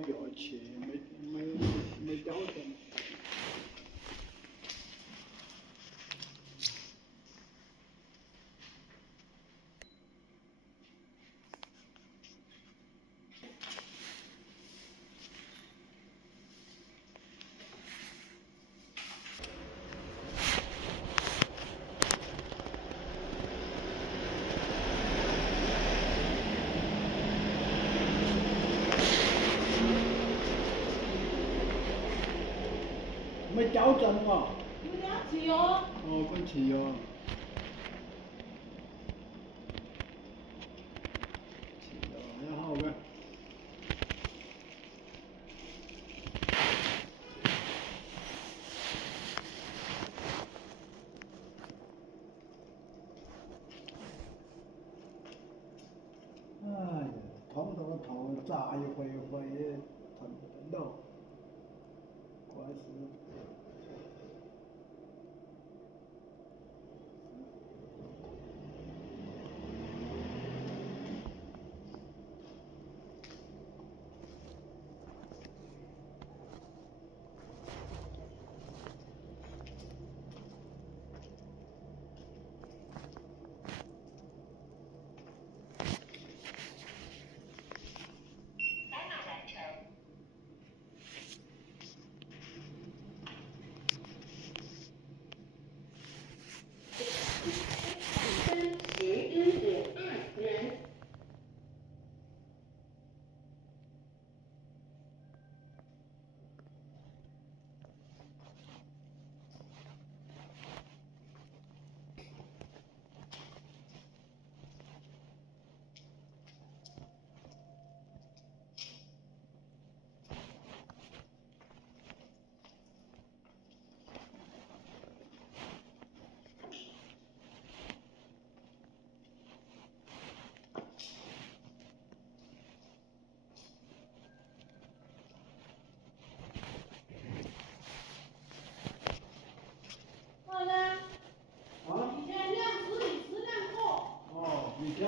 要去，没调整。没调整哦。有两汽油。哦，分汽油。汽油，然后呢？哎呀，捅炸一回也疼不到，怪事。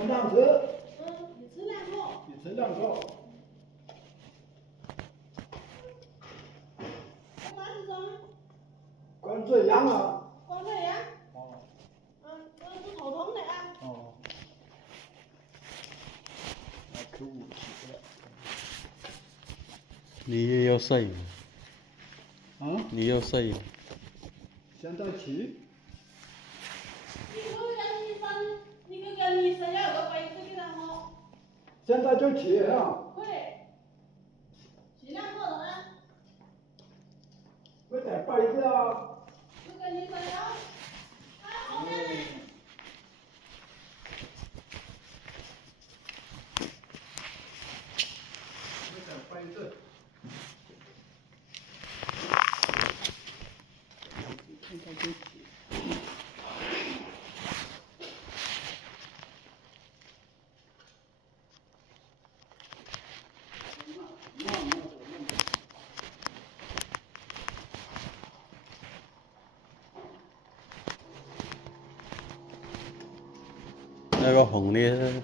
两次。一次两口。一次两口。关是什么？关最痒啊。关最痒。哦。这是头痛的啊。哦。那可恶气了。你也要睡吗？啊？你要睡吗？现在去。你去跟医生要个杯子给他喝。现在就去啊。对。去两口了啊。没带杯子啊。就跟医生要。后面呢？没带杯子。现在就去。那个红的。